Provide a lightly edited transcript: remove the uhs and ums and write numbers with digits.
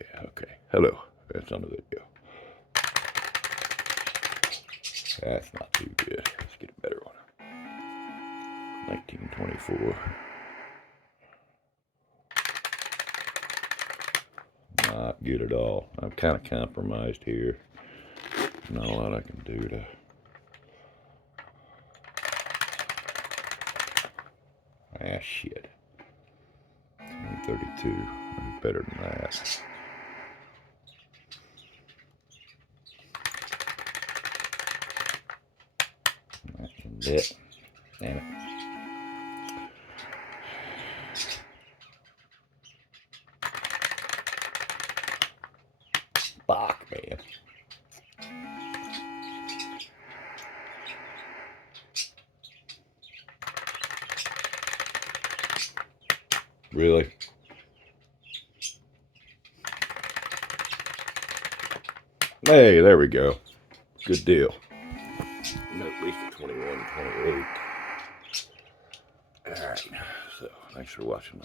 Yeah, okay. Hello. That's on the video. That's not too good. Let's get a better one. 1924. Not good at all. I'm kind of compromised here. Not a lot I can do to... Ah, shit. 32. I'm better than that. That's it. Damn it. Fuck, man. Really? Hey, there we go. Good deal. At least a 21, 28. Alright, so thanks for watching.